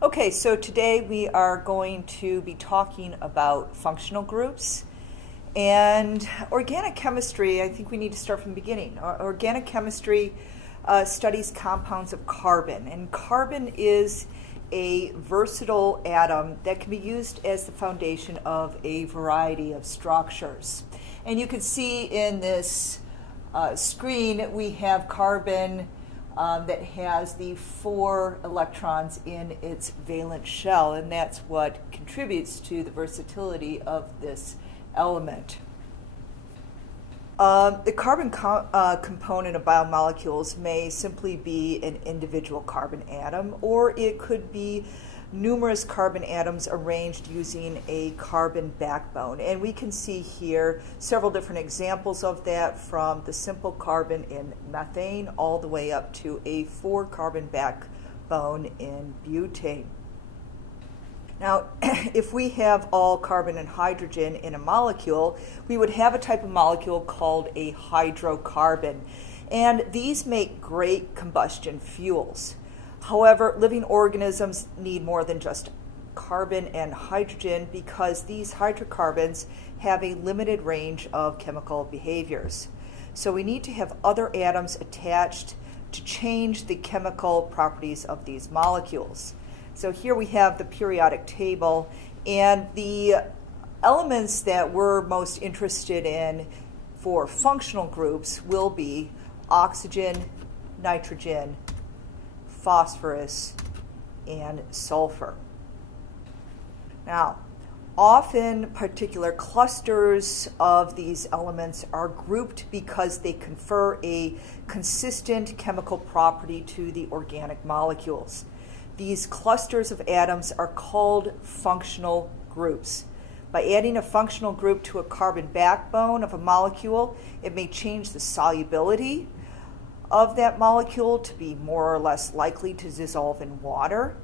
Okay, so today we are going to be talking about functional groups and organic chemistry. I think we need to start from the beginning. Organic chemistry studies compounds of carbon, and carbon is a versatile atom that can be used as the foundation of a variety of structures. And you can see in this screen we have carbon that has the 4 electrons in its valence shell, and that's what contributes to the versatility of this element. The carbon component of biomolecules may simply be an individual carbon atom, or it could be numerous carbon atoms arranged using a carbon backbone. And we can see here several different examples of that, from the simple carbon in methane all the way up to a 4 carbon backbone in butane. Now, if we have all carbon and hydrogen in a molecule, we would have a type of molecule called a hydrocarbon. And these make great combustion fuels. However, living organisms need more than just carbon and hydrogen, because these hydrocarbons have a limited range of chemical behaviors. So we need to have other atoms attached to change the chemical properties of these molecules. So here we have the periodic table, and the elements that we're most interested in for functional groups will be oxygen, nitrogen, phosphorus, and sulfur. Now, often particular clusters of these elements are grouped because they confer a consistent chemical property to the organic molecules. These clusters of atoms are called functional groups. By adding a functional group to a carbon backbone of a molecule, it may change the solubility of that molecule to be more or less likely to dissolve in water,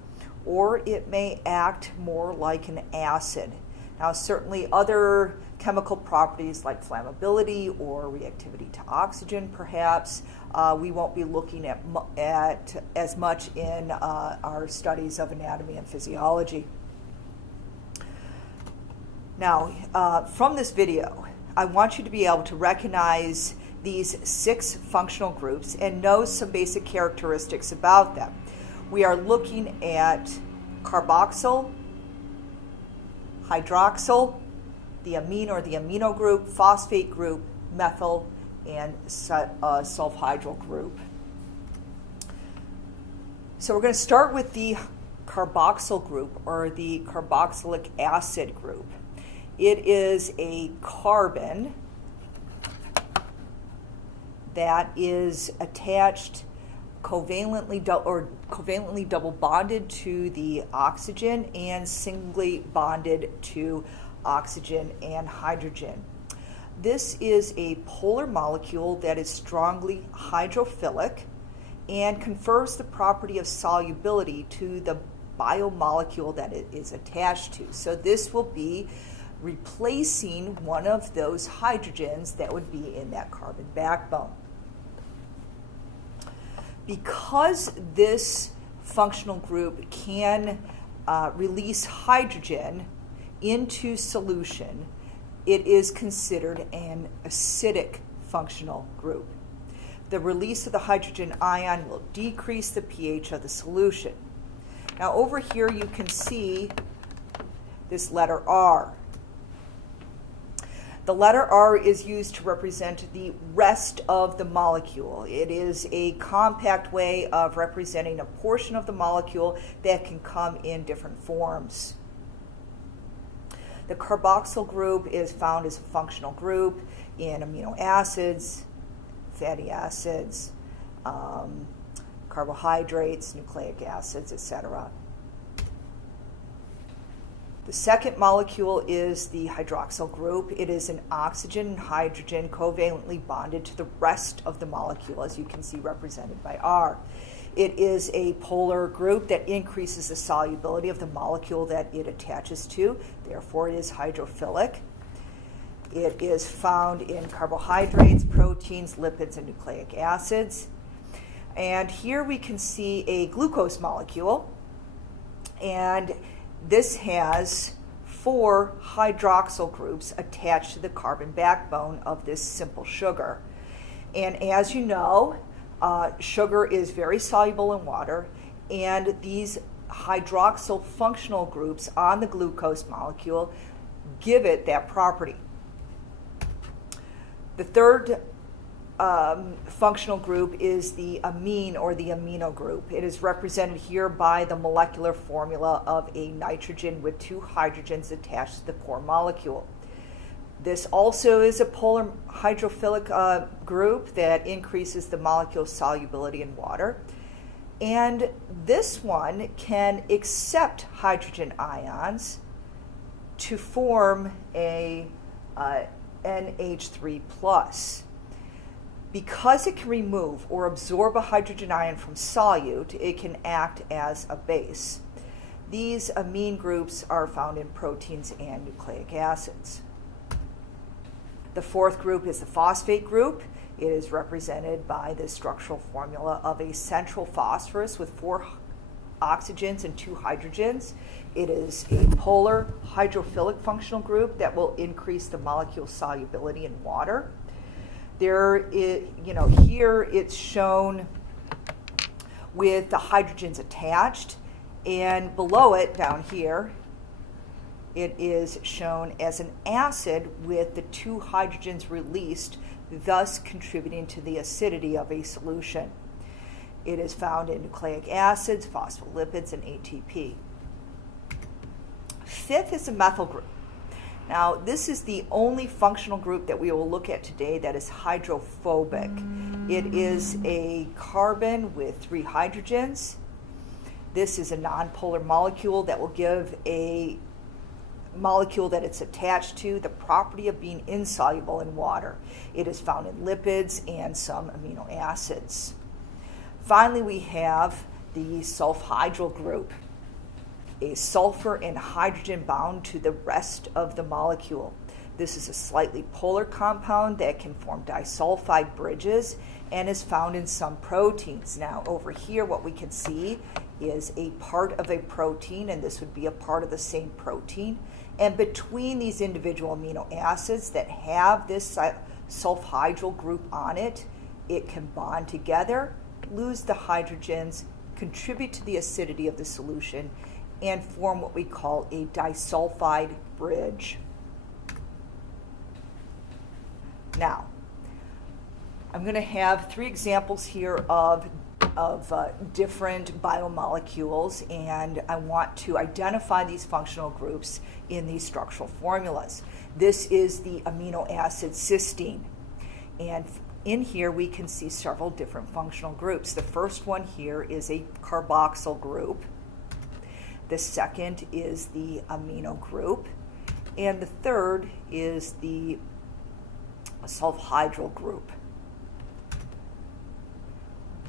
or it may act more like an acid. Now, certainly other chemical properties like flammability or reactivity to oxygen, perhaps, we won't be looking at as much in our studies of anatomy and physiology. Now, from this video, I want you to be able to recognize these 6 functional groups and know some basic characteristics about them. We are looking at carboxyl, hydroxyl, the amine or the amino group, phosphate group, methyl, and sulfhydryl group. So we're going to start with the carboxyl group, or the carboxylic acid group. It is a carbon that is attached covalently double bonded to the oxygen and singly bonded to oxygen and hydrogen. This is a polar molecule that is strongly hydrophilic and confers the property of solubility to the biomolecule that it is attached to. So this will be replacing one of those hydrogens that would be in that carbon backbone. Because this functional group can release hydrogen into solution, it is considered an acidic functional group. The release of the hydrogen ion will decrease the pH of the solution. Now, over here you can see this letter R. The letter R is used to represent the rest of the molecule. It is a compact way of representing a portion of the molecule that can come in different forms. The carboxyl group is found as a functional group in amino acids, fatty acids, carbohydrates, nucleic acids, etc. The second molecule is the hydroxyl group. It is an oxygen and hydrogen covalently bonded to the rest of the molecule, as you can see represented by R. It is a polar group that increases the solubility of the molecule that it attaches to. Therefore, it is hydrophilic. It is found in carbohydrates, proteins, lipids, and nucleic acids. And here we can see a glucose molecule. And this has 4 hydroxyl groups attached to the carbon backbone of this simple sugar. And as you know, sugar is very soluble in water, and these hydroxyl functional groups on the glucose molecule give it that property. The third functional group is the amine or the amino group. It is represented here by the molecular formula of a nitrogen with 2 hydrogens attached to the core molecule. This also is a polar hydrophilic group that increases the molecule's solubility in water. And this one can accept hydrogen ions to form a NH3+. Because it can remove or absorb a hydrogen ion from solute, it can act as a base. These amine groups are found in proteins and nucleic acids. The fourth group is the phosphate group. It is represented by the structural formula of a central phosphorus with 4 oxygens and 2 hydrogens. It is a polar hydrophilic functional group that will increase the molecule's solubility in water. Here it's shown with the hydrogens attached, and below it, down here, it is shown as an acid with the 2 hydrogens released, thus contributing to the acidity of a solution. It is found in nucleic acids, phospholipids, and ATP. Fifth is the methyl group. Now, this is the only functional group that we will look at today that is hydrophobic. It is a carbon with 3 hydrogens. This is a nonpolar molecule that will give a molecule that it's attached to the property of being insoluble in water. It is found in lipids and some amino acids. Finally, we have the sulfhydryl group, a sulfur and hydrogen bound to the rest of the molecule. This is a slightly polar compound that can form disulfide bridges and is found in some proteins. Now, over here, what we can see is a part of a protein, and this would be a part of the same protein. And between these individual amino acids that have this sulfhydryl group on it, it can bond together, lose the hydrogens, contribute to the acidity of the solution, and form what we call a disulfide bridge. Now, I'm going to have 3 examples here of different biomolecules, and I want to identify these functional groups in these structural formulas. This is the amino acid cysteine, and in here we can see several different functional groups. The first one here is a carboxyl group. The second is the amino group, and the third is the sulfhydryl group.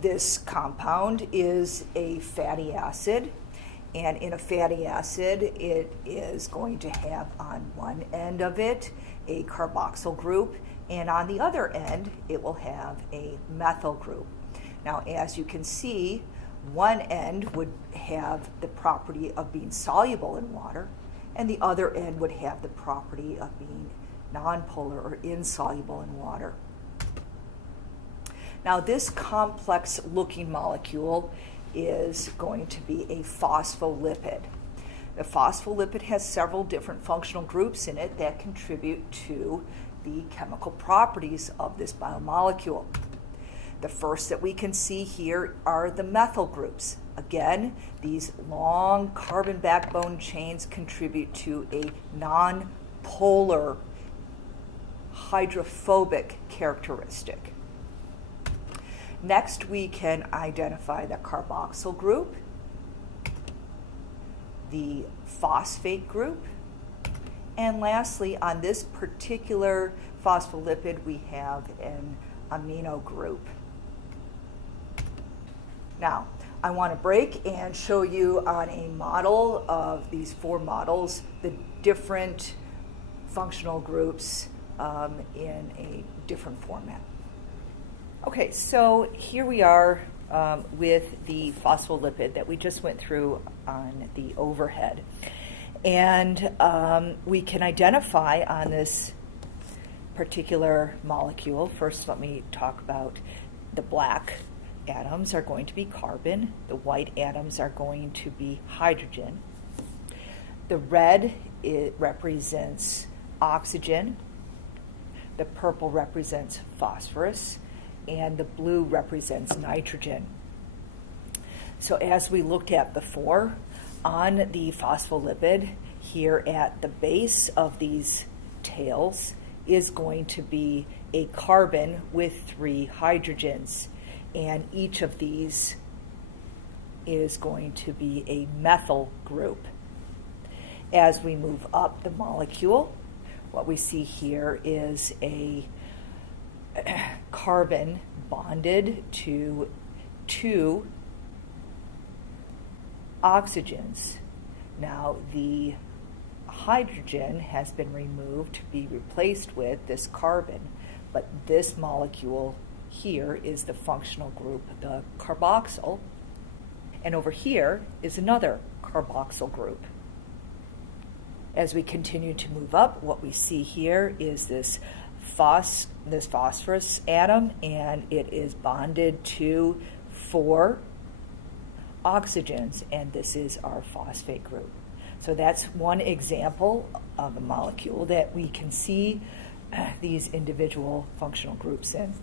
This compound is a fatty acid, and in a fatty acid it is going to have on one end of it a carboxyl group, and on the other end it will have a methyl group. Now, as you can see, one end would have the property of being soluble in water, and the other end would have the property of being nonpolar or insoluble in water. Now, this complex looking molecule is going to be a phospholipid. The phospholipid has several different functional groups in it that contribute to the chemical properties of this biomolecule. The first that we can see here are the methyl groups. Again, these long carbon backbone chains contribute to a non-polar hydrophobic characteristic. Next, we can identify the carboxyl group, the phosphate group, and lastly, on this particular phospholipid, we have an amino group. Now, I want to break and show you on a model of these 4 models the different functional groups in a different format. Okay, so here we are with the phospholipid that we just went through on the overhead. And we can identify on this particular molecule. First, let me talk about the black atoms are going to be carbon. The white atoms are going to be hydrogen. The red, it represents oxygen. The purple represents phosphorus. And the blue represents nitrogen. So as we looked at before, on the phospholipid, here at the base of these tails is going to be a carbon with 3 hydrogens. And each of these is going to be a methyl group. As we move up the molecule, what we see here is a carbon bonded to 2 oxygens. Now, the hydrogen has been removed to be replaced with this carbon, but this molecule here is the functional group, the carboxyl, and over here is another carboxyl group. As we continue to move up, what we see here is this phosphorus atom, and it is bonded to 4 oxygens, and this is our phosphate group. So that's one example of a molecule that we can see these individual functional groups in.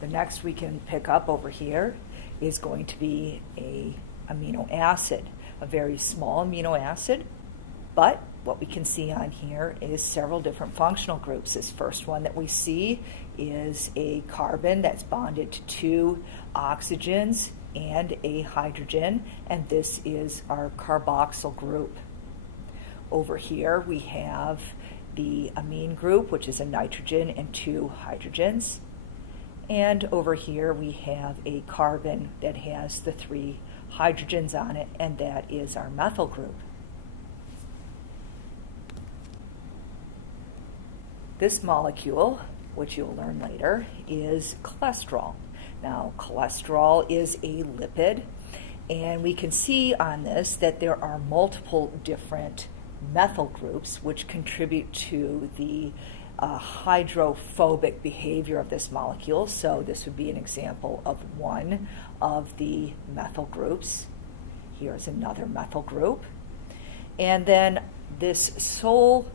The next we can pick up over here is going to be a amino acid, a very small amino acid, but what we can see on here is several different functional groups. This first one that we see is a carbon that's bonded to 2 oxygens and a hydrogen, and this is our carboxyl group. Over here we have the amine group, which is a nitrogen and 2 hydrogens. And over here we have a carbon that has the 3 hydrogens on it, and that is our methyl group. This molecule, which you'll learn later, is cholesterol. Now, cholesterol is a lipid, and we can see on this that there are multiple different methyl groups which contribute to the hydrophobic behavior of this molecule. So this would be an example of one of the methyl groups. Here's another methyl group. And then this sole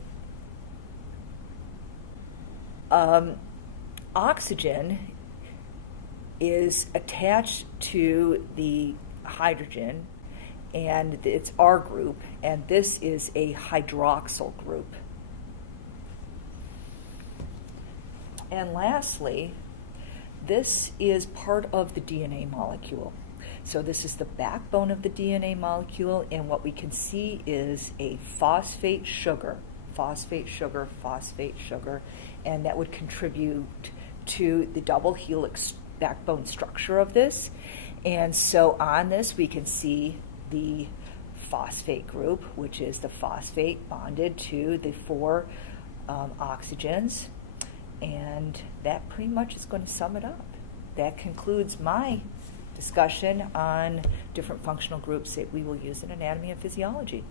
oxygen is attached to the hydrogen, and it's our group, and this is a hydroxyl group. And lastly, this is part of the DNA molecule. So this is the backbone of the DNA molecule, and what we can see is a phosphate sugar, and that would contribute to the double helix backbone structure of this. And so on this we can see the phosphate group, which is the phosphate bonded to the 4 oxygens, and that pretty much is going to sum it up. That concludes my discussion on different functional groups that we will use in anatomy and physiology.